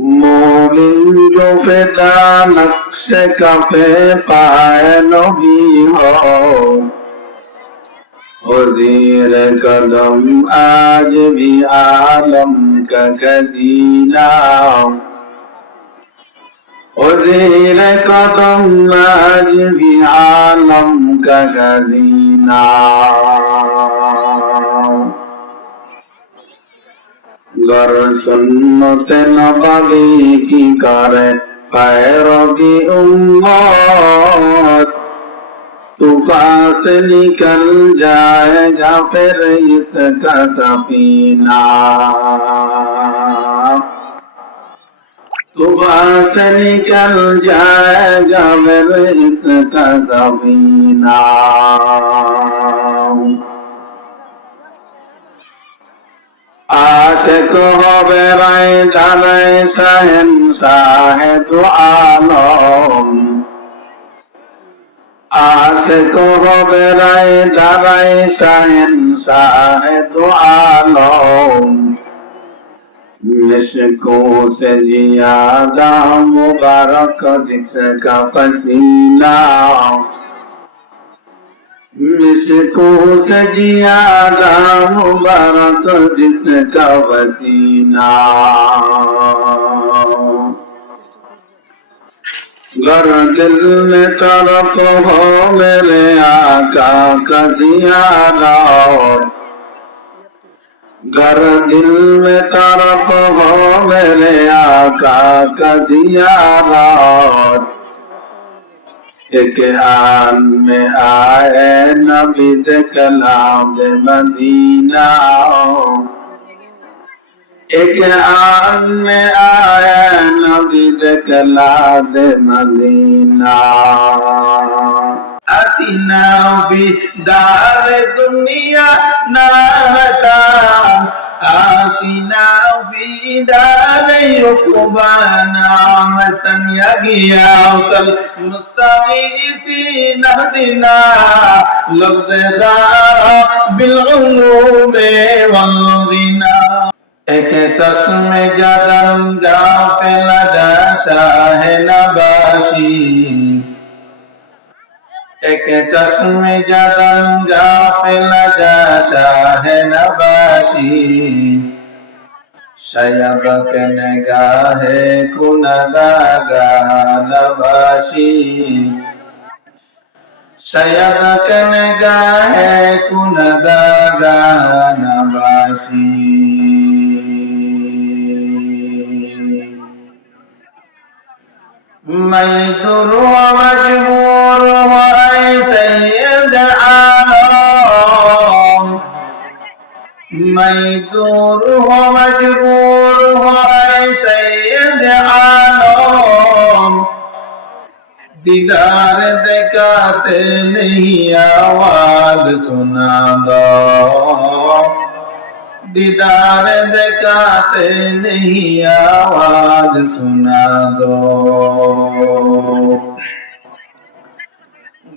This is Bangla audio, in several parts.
मोमिन जो फिदा नक्श कफे पाए नबी हो, वज़ीर कदम आज भी आलम का खजीना, वज़ीर कदम आज भी आलम का खजीना। गर सुन्नत नबवी की करे पैरवी उम्मत, तूफान से निकल जाएगा फिर इसका सफीना, तूफान से निकल जाएगा फिर इसका सफीना। आशिक হবে রায় শাহেনশাহ দু আলম, आशिक হবে রায় শাহেনশাহ দু आलम, मिश्कों से जियादा मुबारक जिसका पसीना, मिश्कों से जियादा मुबारक जिसका पसीना। गर दिल में तरफ हो मेरे आका का ज़ियारत, गर दिल में तरफ हो मेरे आका का ज़ियारत, एक आन में आए नबी कलाम मदीना, एक आन में आए नबी कलाम मदीना। आतिना फी दार दुनिया ना हसा, आतिना फी दार युकबाना हसन या गियासल मुस्तगीसीन हदना, लब्दा बिल उलूमे वल गिना। एक चश्मे जदन गाफिल शाह नबाशी, एक चश्मे जदन गाफिल शाह नबाशी, शायद के निगाहे कुनदागा नबाशी, शायद के निगाहे कुनदागा नबाशी। मजदूर मजबूर हो सैयद आलम, मजदूर हो मजबूर हो सैयद आलम, दीदार दिखाते नहीं आवाज सुना दो, दीदार दिखाते नहीं आवाज सुना दो।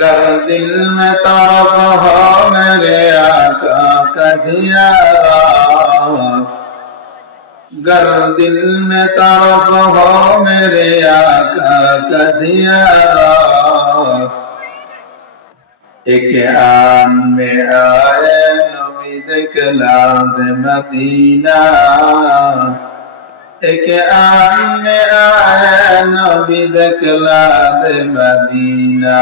गर दिल में तरफ हो मेरे आका का ज़ियारत, गर दिल में तरफ हो मेरे आका का ज़ियारत, एक आन में आए नबी कलाम मदीना, एक आन में आए नबी कलाम मदीना।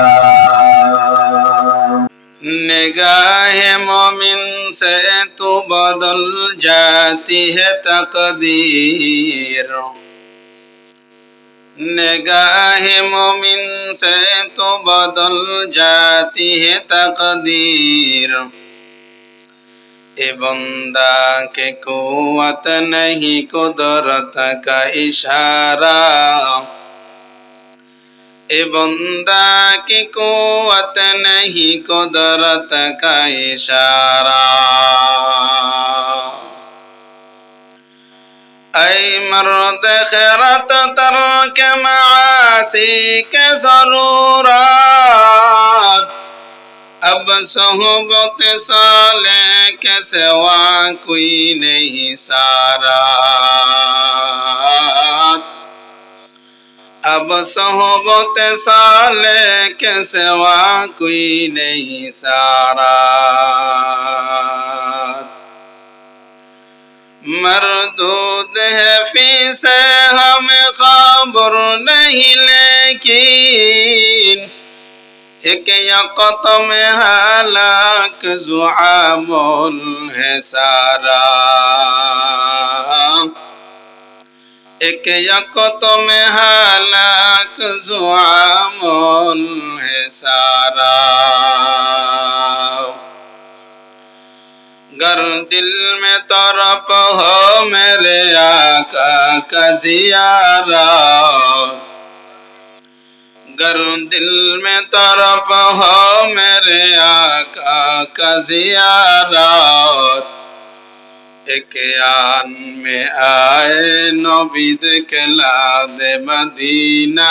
निगाहे मोमिन से तो बदल जाती है तकदीर, निगाहे मोमिन से तो बदल जाती है तकदीर, ए बंदा के कुव्वत नहीं कुदरत का इशारा, ए बंदा की कुव्वत नहीं कुदरत का इशारा। ऐ मर्द खैरत तर्क मासी के ज़रूरत, अब सोहबत साले के सिवा कोई नहीं सारा। अब सोहबत साले के सिवा कोई नहीं सारा मरदूद है फीसे हमें खबर नहीं लेकिन एक यक़तम हालाक ज़ुआमुल है सारा एक यक़तम हालाक ज़ुआमुल है सारा गर दिल में तरफ हो मेरे आका का ज़ियारा गर दिल में तरफ हो मेरे आका का ज़ियारत एक आन में आए नबी दिखला दे मदीना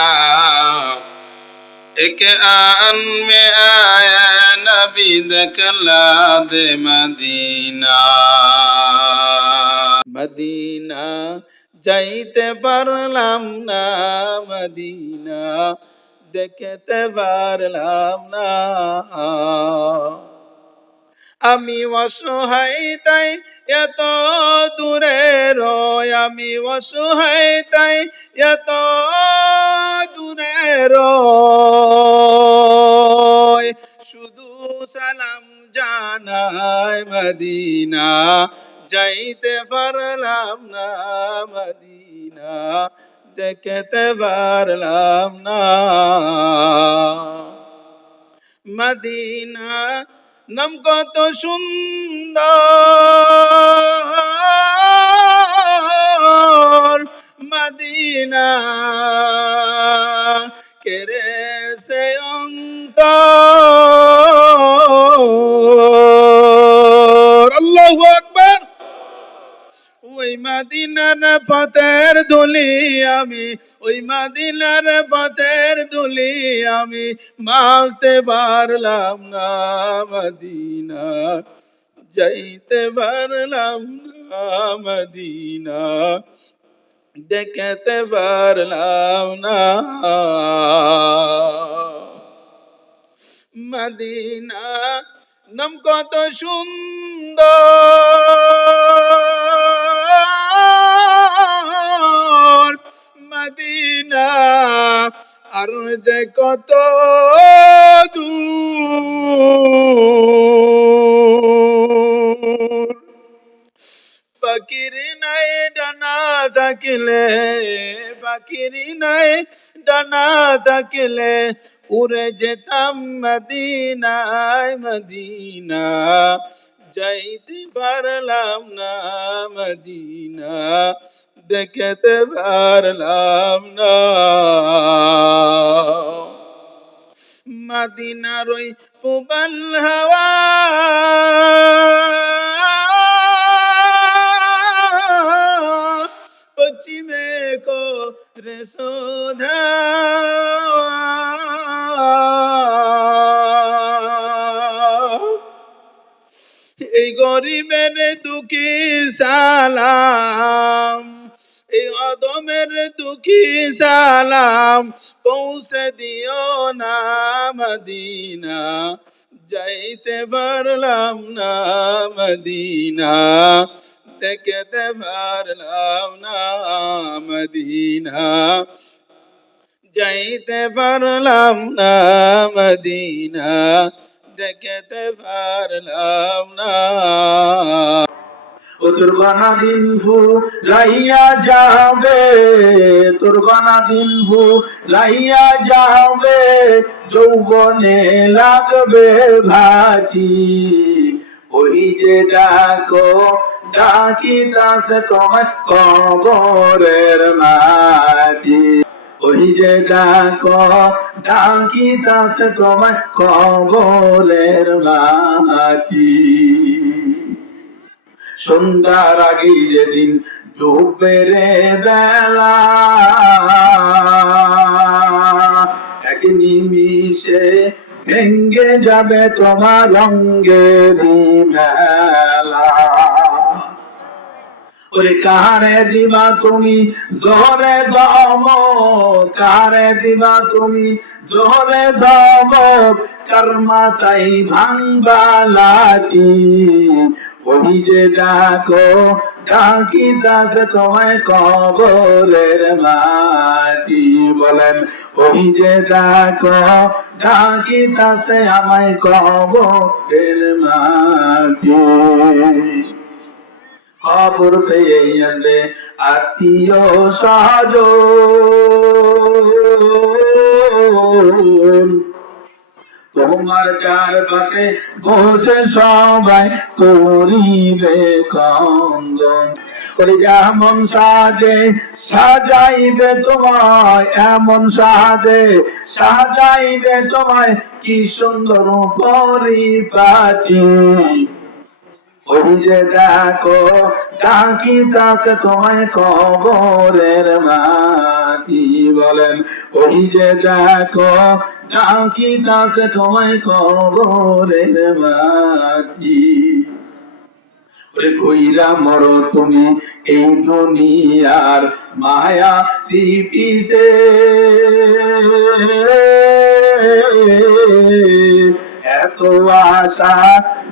एक आन में आया नबी दिखला दे मदीना मदीना যাইতে পারলাম না মদিনা দেখতে পারলাম না আমি অসহায় তাই এত দূরে রয় আমি অসহায় তাই এত দূরে রয় শুধু সালাম জানাই মদিনা যাইতে পারলাম না মদিনা দেখতে পারলাম না মদিনা নাম কত সুন্দর মদিনা কেরে সে অন্তর আল্লাহু আকবার ওই মদিনার পথের ধুলি আমি ওই মদিনার পথের ধুলি আমি মাখতে পারলাম না মদিনা যাইতে পারলাম না মদিনা দেখতে পারলাম না মদিনা নাম কত সুন্দর মদিনা আর যে কত দূর পাখির নাই ডানা থাকিলে পাখির নাই ডানা থাকিলে উড়ে যেতাম মদিনায় মদিনা যাইতে পারলাম না মদিনা দেখতে পারলাম না মদিনার ওই পুবাল হাওয়া পশ্চিমে করে শোধা এই গরিবের দুঃখী সালাম এই অদমের দুঃখী সালাম পৌঁছে দিও না মদিনা যাইতে পারলাম না মদিনা দেখতে পারলাম না মদিনা যাইতে পারলাম না মদিনা দেখতে পারলাম না ও তোর গনা দিন লাইয়া যাবে তোর গনা দিন লাইয়া যাবে যৌবনে লাগবে ভাটি ওই যে ডাকো ডাকিতাছে তোমায় কবরের মাটি ওই যে ডাকো ডাকিতাছে তোমায় কবরের মাটি সন্ধ্যার আগে যেদিন ডুববে রে বেলা এক নিমিষে ভেঙ্গে যাবে তোমার রঙ্গের মেলা ওরে কারে দিবা তুমি জোরে দম, কারে দিবা তুমি জোরে দম, কার মাথায় ভাঙবা লাঠি। ওই যে ডাকো ডাকিতাছে তোমায় কবরের মাটি। বলেন ওই যে ডাকো ডাকিতাছে আমায় কবরের মাটি। খবর পেয়ে আসবে আত্মীয় স্বজন, তোমার চারপাশে বসে সবাই করিবে ক্রন্দন। ওরে যেমন সাজে সাজাইবে তোমায়, এমন সাজে সাজাইবে তোমায়, কি সুন্দর পরিপাটি। ওই যে ডাকো ডাকিতাছে তোমায় কবরের মাটি। বলেন ওই যে ডাকো ডাকিতাছে তোমায় কবরের মাটি। ওরে কইরা মরো তুমি এই দুনিয়ার মায়া পিছে, এত আশা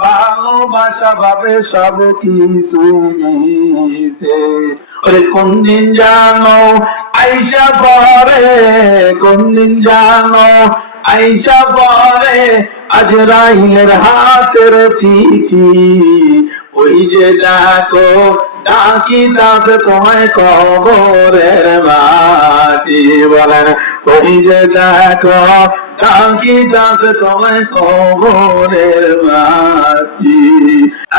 ভালোবাসা ভাবে সব কিছু মিশে। ওরে কোন দিন জানো আইসা পরে, কোন দিন জানো আইসা পরে আজরাইলের হাতের চিঠি। ওই যে ডাকো ডাকিতাছে তোমায় কবরের মাটি। বলেন ওই যে ডাকো ডাকিতাছে তোমায় কবরের মাটি।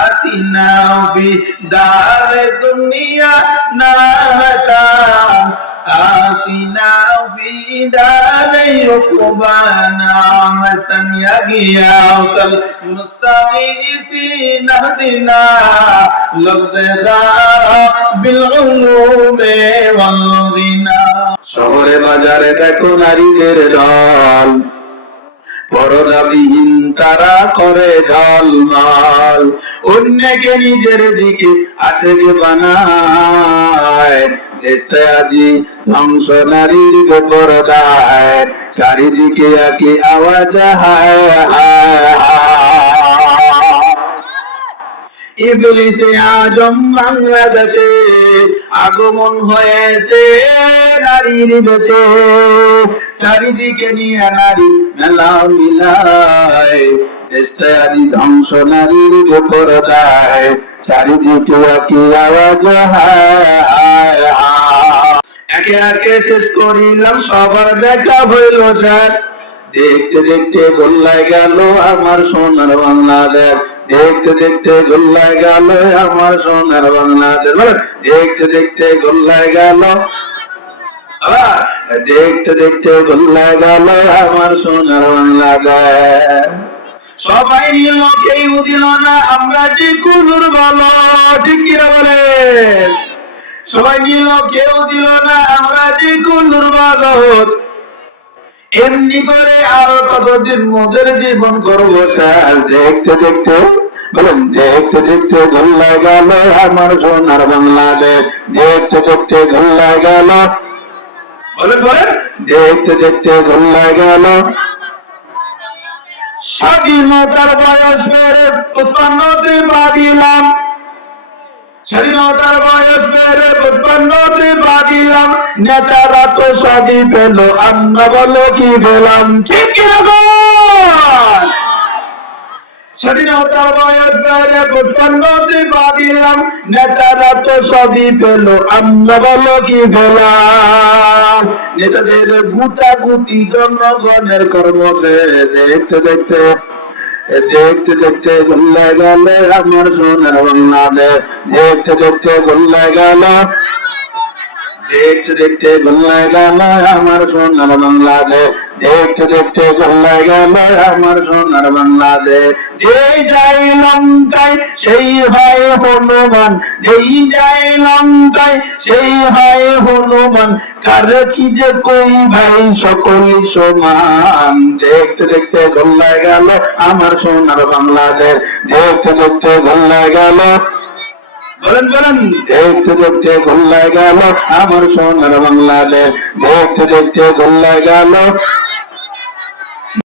আতিনা ফি দারে দুনিয়া না হাসান, آتنا في داري عقبانا حسن يا غياث المستغيثين اهدنا للدغار بالعلوم والغنى। শহরে বাজারে দেখো নারীদের ঢল, পরদাবিহীন তারা করে ঝলমল, অন্যকে নিজের দিকে আশেকে বানায়। দেশটা আজি ধ্বংস নারীর বেপরদায়, চারিদিকে একই আওয়াজ হায় হায় হায়। ইবলিসে আজম বাংলাদেশে আগমন হয়েছে নারীর বেশে, চারিদিকে নিয়ে নারী মেলা মিলায়। দেশটা আদি ধ্বংস নারীর বেপরদায়, চারিদিকে একই আওয়াজ হায় হায় হায়। একে একে শেষ করিলাম সবার দেখা হইল স্যার, দেখতে দেখতে গোল্লায় গেল আমার সোনার বাংলাদেশ। দেখতে দেখতে গোল্লায় গেল আমার সোনার বাংলাদেশ। দেখতে দেখতে গোল্লায় গেল, দেখতে দেখতে গোল্লায় গেল আমার সোনার বাংলাদেশ। সবাই নিল কেউ দিল না আমরা যে কুলুর বলো, ঠিক কিনা বলেন? সবাই নিল কেউ দিল না আমরা যে কুলুর বলো। এমনি করে আরো কতদিন মোদের জীবন করবো স্যার। দেখতে দেখতে বলেন দেখতে দেখতে গোল্লায় গেল আমার সোনার বাংলাদেশ। দেখতে দেখতে গোল্লায় গেল, বলেন বলেন দেখতে দেখতে গোল্লায় গেল। স্বাধীনতার বয়স বেড়ে 55তে পা দিলাম, স্বাধীনতার বয়স বেড়ে 55তে পা দিলাম। নেতারা তো সবই পেল, আমরা বলো কি পেলাম? ঠিক কিনা গো? স্বাধীনতার বয়স বেড়ে 55তে পা দিলাম, নেতারা তো সবই পেল, আমরা বলো কি পেলাম? নেতাদের গুতাগুতি জনগণের কর্ম দেখতে দেখতে দেখতে দেখতে গোল্লায় গেল আমার সোনার বাংলাদেশ। দেখতে দেখতে গোল্লায় গেল, দেখতে দেখতে গোল্লায় গেল আমার সোনার বাংলাদেশ। দেখতে দেখতে গোল্লায় গেল আমার সোনার বাংলাদেশ। যেই যায় লঙ্কায় সেই হয় হনুমান, যেই যায় লঙ্কায় সেই হয় হনুমান, কার কি যে কই ভাই সকলই সমান। দেখতে দেখতে গোল্লায় গেল আমার সোনার বাংলাদেশ। দেখতে দেখতে গোল্লায় গেল, বলেন বলেন। দেখতে দেখতে গোল্লায় গেল আমার সোনার বাংলাদেশ, দেখতে দেখতে গোল্লায় গেল